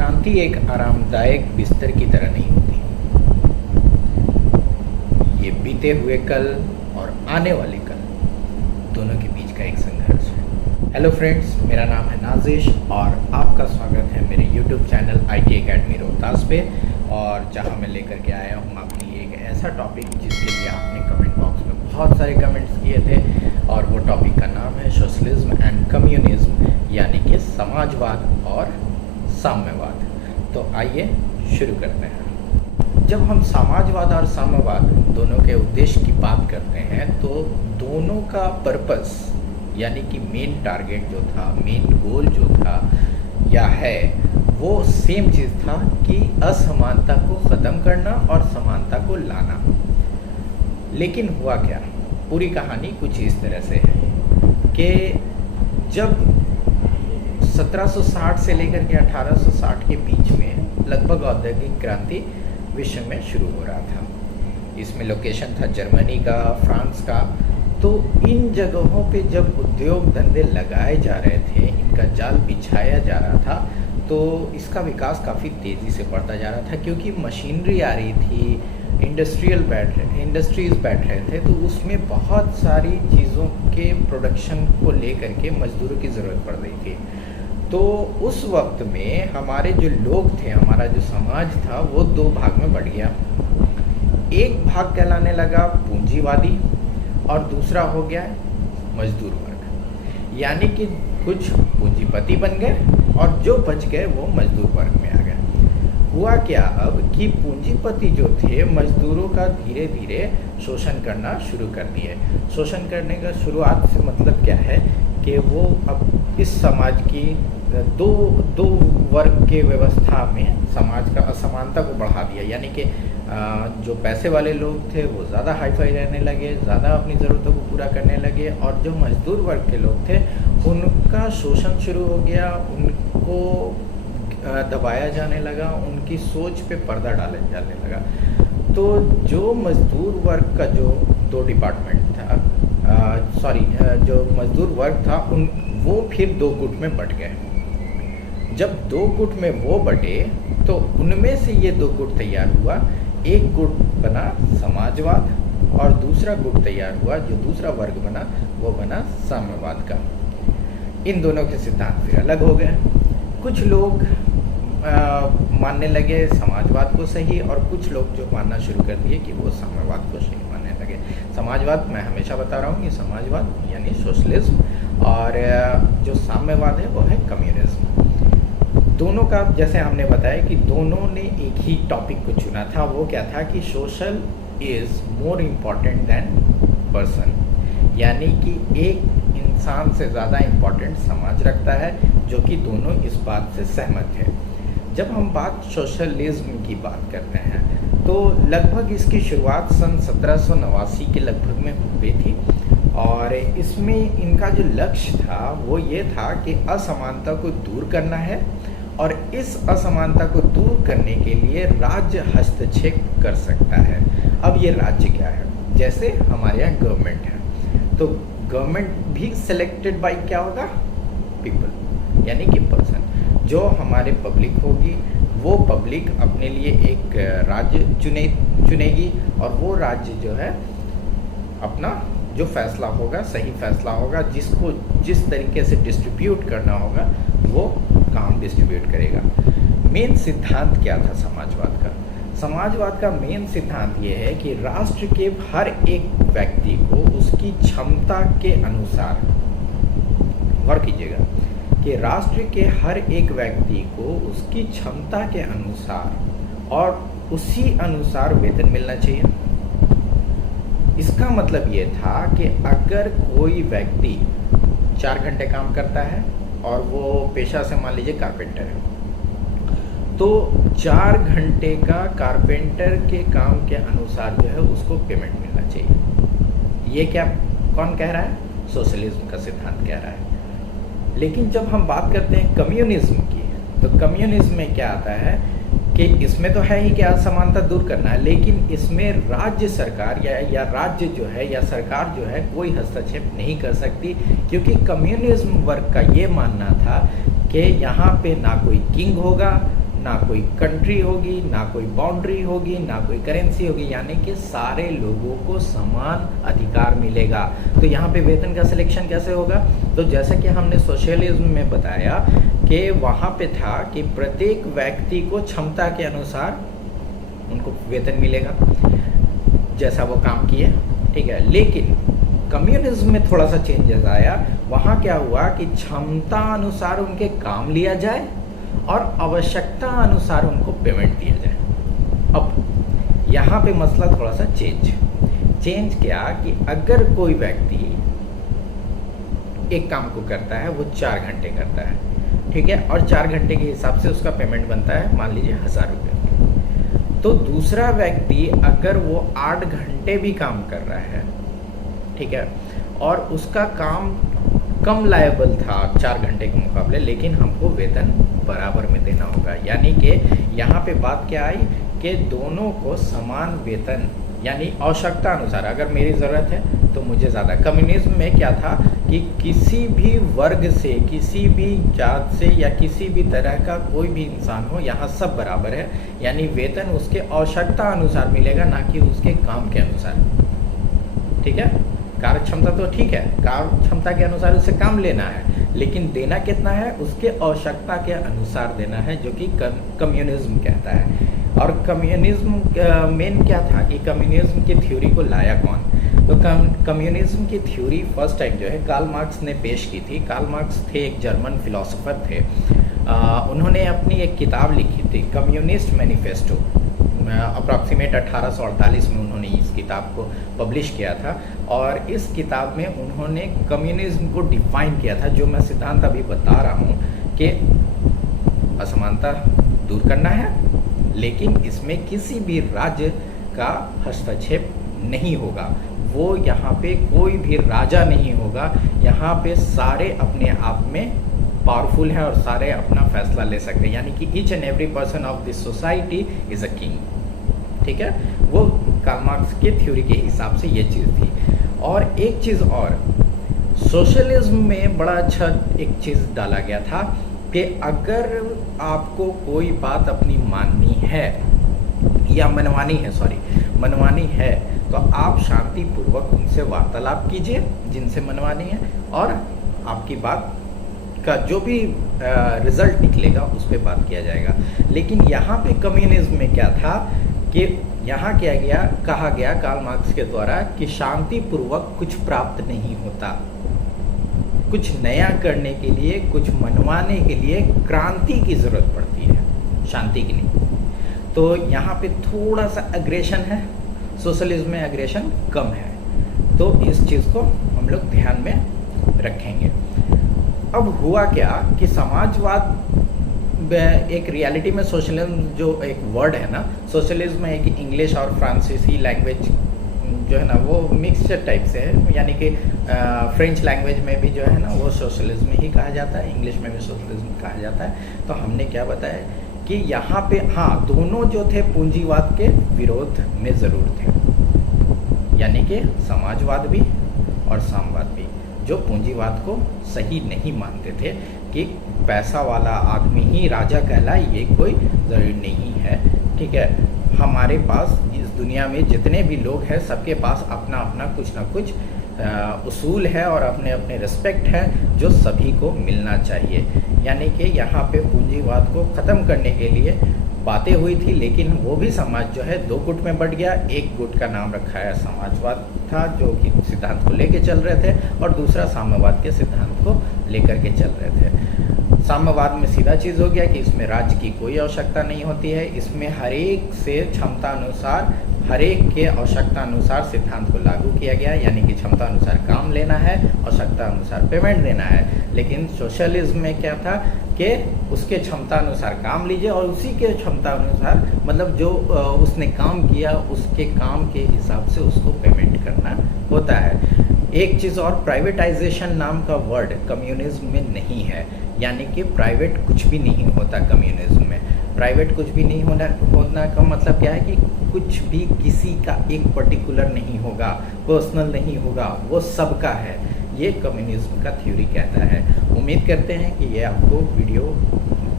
क्रांति एक आरामदायक बिस्तर की तरह नहीं होती। ये बीते हुए कल और आने वाले कल दोनों के बीच का एक संघर्ष है। हेलो फ्रेंड्स, मेरा नाम है नाजिश और आपका स्वागत है मेरे YouTube channel IT academy Rohtas पे। और जहां मैं लेकर के आया हूं आपके लिए एक ऐसा टॉपिक जिसके लिए आपने कमेंट बॉक्स में बहुत सारे कमेंट्स किए थे, और वो टॉपिक का नाम है सोशलिज्म एंड कम्युनिज्म, यानी कि समाजवाद और साम्यवाद। तो आइए शुरू करते हैं। जब हम समाजवाद और साम्यवाद दोनों के उद्देश्य की बात करते हैं तो दोनों का पर्पस यानी कि मेन टारगेट जो था, मेन गोल जो था या है, वो सेम चीज़ था कि असमानता को ख़त्म करना और समानता को लाना। लेकिन हुआ क्या? पूरी कहानी कुछ इस तरह से है कि जब 1760 से लेकर के 1860 के बीच में लगभग औद्योगिक क्रांति विश्व में शुरू हो रहा था। इसमें लोकेशन था जर्मनी का, फ्रांस का। तो इन जगहों पे जब उद्योग धंधे लगाए जा रहे थे, इनका जाल बिछाया जा रहा था, तो इसका विकास काफ़ी तेज़ी से बढ़ता जा रहा था, क्योंकि मशीनरी आ रही थी, इंडस्ट्रीज़ बैठ रहे थे, तो उसमें बहुत सारी चीज़ों के प्रोडक्शन को लेकर के मज़दूरों की ज़रूरत पड़ रही थी। तो उस वक्त में हमारे जो लोग थे, हमारा जो समाज था, वो दो भाग में बढ़ गया। एक भाग कहलाने लगा पूंजीवादी और दूसरा हो गया मजदूर वर्ग, यानी कि कुछ पूंजीपति बन गए और जो बच गए वो मजदूर वर्ग में आ गए। हुआ क्या अब कि पूंजीपति जो थे मजदूरों का धीरे धीरे शोषण करना शुरू कर दिए। शोषण करने का शुरुआत से मतलब क्या है कि वो अब इस समाज की दो वर्ग के व्यवस्था में समाज का असमानता को बढ़ा दिया, यानी कि जो पैसे वाले लोग थे वो ज़्यादा हाईफाई रहने लगे, ज़्यादा अपनी ज़रूरतों को पूरा करने लगे, और जो मजदूर वर्ग के लोग थे उनका शोषण शुरू हो गया, उनको दबाया जाने लगा, उनकी सोच पे पर्दा डाला जाने लगा। तो जो मजदूर वर्ग का जो दो डिपार्टमेंट था, जो मजदूर वर्ग था वो फिर दो गुट में बट गए। जब दो गुट में वो बटे तो उनमें से ये दो गुट तैयार हुआ। एक गुट बना समाजवाद और दूसरा गुट तैयार हुआ, जो दूसरा वर्ग बना वो बना साम्यवाद का। इन दोनों के सिद्धांत फिर अलग हो गए। कुछ लोग मानने लगे समाजवाद को सही, और कुछ लोग जो मानना शुरू कर दिए कि वो साम्यवाद को सही मानने लगे। समाजवाद, मैं हमेशा बता रहा हूँ, ये समाजवाद यानी सोशलिज्म, और जो साम्यवाद है वो है कम्युनिज्म। दोनों का, जैसे हमने बताया कि दोनों ने एक ही टॉपिक को चुना था। वो क्या था कि social is more important than person, यानी कि एक इंसान से ज़्यादा इम्पॉर्टेंट समाज रखता है, जो कि दोनों इस बात से सहमत है। जब हम बात सोशलिज्म की बात करते हैं तो लगभग इसकी शुरुआत सन 1789 के लगभग में हुई थी, और इसमें इनका जो लक्ष्य था वो ये था कि असमानता को दूर करना है, और इस असमानता को दूर करने के लिए राज्य हस्तक्षेप कर सकता है। अब ये राज्य क्या है? जैसे हमारे यहाँ गवर्नमेंट है, तो गवर्नमेंट भी सिलेक्टेड बाय क्या होगा? पीपल, यानी कि पर्सन। जो हमारे पब्लिक होगी वो पब्लिक अपने लिए एक राज्य चुनेगी, और वो राज्य जो है अपना जो फैसला होगा, सही फैसला होगा, जिसको जिस तरीके से डिस्ट्रीब्यूट करना होगा वो काम डिस्ट्रीब्यूट करेगा। मेन सिद्धांत क्या था समाजवाद का? समाजवाद का मेन सिद्धांत ये है कि राष्ट्र के हर एक व्यक्ति को उसकी क्षमता के अनुसार, गौर कीजिएगा कि राष्ट्र के हर एक व्यक्ति को उसकी क्षमता के अनुसार और उसी अनुसार वेतन मिलना चाहिए। इसका मतलब ये था कि अगर कोई व्यक्ति 4 घंटे काम करता है और वो पेशा से मान लीजिए कारपेंटर है, तो 4 घंटे का कारपेंटर के काम के अनुसार जो है उसको पेमेंट मिलना चाहिए। ये क्या कौन कह रहा है? सोशलिज्म का सिद्धांत कह रहा है। लेकिन जब हम बात करते हैं कम्युनिज्म की, तो कम्युनिज्म में क्या आता है कि इसमें तो है ही कि असमानता दूर करना है, लेकिन इसमें राज्य सरकार या राज्य जो है या सरकार जो है कोई हस्तक्षेप नहीं कर सकती, क्योंकि कम्युनिज्म वर्ग का ये मानना था कि यहाँ पे ना कोई किंग होगा, ना कोई कंट्री होगी, ना कोई बाउंड्री होगी, ना कोई करेंसी होगी, यानी कि सारे लोगों को समान अधिकार मिलेगा। तो यहाँ पे वेतन का सिलेक्शन कैसे होगा? तो जैसा कि हमने सोशलिज्म में बताया कि वहाँ पे था कि प्रत्येक व्यक्ति को क्षमता के अनुसार उनको वेतन मिलेगा जैसा वो काम किए, ठीक है। लेकिन कम्युनिज्म में थोड़ा सा चेंजेस आया। वहाँ क्या हुआ कि क्षमता अनुसार उनके काम लिया जाए और आवश्यकता अनुसार उनको पेमेंट दिया जाए। अब यहाँ पे मसला थोड़ा सा चेंज क्या कि अगर कोई व्यक्ति एक काम को करता है, वो 4 घंटे करता है, ठीक है, और 4 घंटे के हिसाब से उसका पेमेंट बनता है मान लीजिए 1000 रुपये। तो दूसरा व्यक्ति अगर वो 8 घंटे भी काम कर रहा है, ठीक है, और उसका काम कम लायबल था 4 घंटे के मुकाबले, लेकिन हमको वेतन बराबर में देना होगा। यानी कि यहाँ पे बात क्या आई कि दोनों को समान वेतन, यानी आवश्यकता अनुसार, अगर मेरी ज़रूरत है तो मुझे ज़्यादा। कम्युनिज्म में क्या था कि किसी भी वर्ग से, किसी भी जात से या किसी भी तरह का कोई भी इंसान हो, यहाँ सब बराबर है, यानी वेतन उसके आवश्यकता अनुसार मिलेगा, ना कि उसके काम के अनुसार, ठीक है। कार्य क्षमता तो ठीक है, कार्य क्षमता के अनुसार उसे काम लेना है, लेकिन देना कितना है उसके आवश्यकता के अनुसार देना है, जो कि कम्युनिज्म कहता है। और कम्युनिज्म मेन क्या था कि कम्युनिज्म की थ्योरी को लाया कौन? तो कम्युनिज्म की थ्योरी फर्स्ट टाइम जो है कार्ल मार्क्स ने पेश की थी। कार्ल मार्क्स थे एक जर्मन फिलोसोफर थे। उन्होंने अपनी एक किताब लिखी थी कम्युनिस्ट मैनिफेस्टो। अप्रॉक्सीमेट 1848 में उन्होंने इस किताब को पब्लिश किया था, और इस किताब में उन्होंने कम्युनिज्म को डिफाइन किया था, जो मैं सिद्धांत अभी बता रहा हूँ कि असमानता दूर करना है, लेकिन इसमें किसी भी राज्य का हस्तक्षेप नहीं होगा। वो यहाँ पे कोई भी राजा नहीं होगा, यहाँ पे सारे अपने आप में पावरफुल है और सारे अपना फैसला ले सकते हैं, यानी कि each and every person of this society is a king, ठीक है। वो कार्ल मार्क्स के थ्योरी के हिसाब से ये चीज़ थी। और एक चीज़ और, सोशलिज्म में बड़ा अच्छा एक चीज़ डाला गया था कि अगर आपको कोई बात अपनी माननी है या मनवानी है, तो आप शांतिपूर्वक उनसे वार्तालाप कीजिए जिनसे मनवानी है, और आपकी बात का जो भी रिजल्ट निकलेगा उस पर बात किया जाएगा। लेकिन यहाँ पे कम्युनिज्म में क्या था कि यहाँ कहा गया कार्ल मार्क्स के द्वारा कि शांतिपूर्वक कुछ प्राप्त नहीं होता। कुछ नया करने के लिए, कुछ मनवाने के लिए क्रांति की ज़रूरत पड़ती है, शांति की नहीं। तो यहाँ पे थोड़ा सा एग्रेशन है, सोशलिज्म में एग्रेशन कम है। तो इस चीज़ को हम लोग ध्यान में रखेंगे। अब हुआ क्या कि समाजवाद एक रियलिटी में, सोशलिज्म जो एक वर्ड है ना, सोशलिज्म एक इंग्लिश और फ्रांसीसी लैंग्वेज जो है ना वो मिक्सचर टाइप से है, यानी कि फ्रेंच लैंग्वेज में भी जो है ना वो सोशलिज्म ही कहा जाता है, इंग्लिश में भी सोशलिज्म कहा जाता है। तो हमने क्या बताया कि यहाँ पे हाँ, दोनों जो थे पूंजीवाद के विरोध में ज़रूर थे, यानी कि समाजवाद भी और साम्यवाद भी, जो पूंजीवाद को सही नहीं मानते थे कि पैसा वाला आदमी ही राजा कहलाए, ये कोई ज़रूरी नहीं है, ठीक है। हमारे पास इस दुनिया में जितने भी लोग हैं सबके पास अपना अपना कुछ ना कुछ उसूल है और अपने अपने रिस्पेक्ट है जो सभी को मिलना चाहिए। यानी कि यहाँ पे पूंजीवाद को ख़त्म करने के लिए बातें हुई थी, लेकिन वो भी समाज जो है 2 गुट में बट गया। एक गुट का नाम रखा है समाजवाद था, जो कि सिद्धांत को लेके चल रहे थे, और दूसरा साम्यवाद के सिद्धांत को लेकर के चल रहे थे। साम्यवाद में सीधा चीज़ हो गया कि इसमें राज्य की कोई आवश्यकता नहीं होती है, इसमें हर एक से क्षमता अनुसार, हर एक के आवश्यकता अनुसार सिद्धांत को लागू किया गया, यानी कि क्षमता अनुसार काम लेना है, आवश्यकता अनुसार पेमेंट देना है। लेकिन सोशलिज्म में क्या था कि उसके क्षमता अनुसार काम लीजिए और उसी के क्षमता अनुसार, मतलब जो उसने काम किया उसके काम के हिसाब से उसको पेमेंट करना होता है। एक चीज़ और, प्राइवेटाइजेशन नाम का वर्ड कम्युनिज्म में नहीं है, यानी कि प्राइवेट कुछ भी नहीं होता कम्युनिज्म में। प्राइवेट कुछ भी नहीं होना का मतलब क्या है कि कुछ भी किसी का एक पर्टिकुलर नहीं होगा, पर्सनल नहीं होगा, वो सबका है। ये कम्युनिज्म का थ्योरी कहता है। उम्मीद करते हैं कि ये आपको वीडियो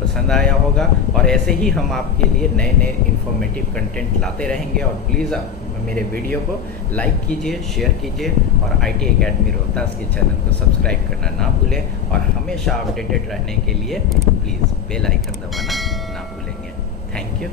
पसंद आया होगा और ऐसे ही हम आपके लिए नए नए इन्फॉर्मेटिव कंटेंट लाते रहेंगे। और प्लीज़ आप मेरे वीडियो को लाइक कीजिए, शेयर कीजिए और IT एकेडमी रोहतास के चैनल को सब्सक्राइब करना ना भूलें। और हमेशा अपडेटेड रहने के लिए प्लीज़ बेल आइकन दबाना ना भूलेंगे। Thank you.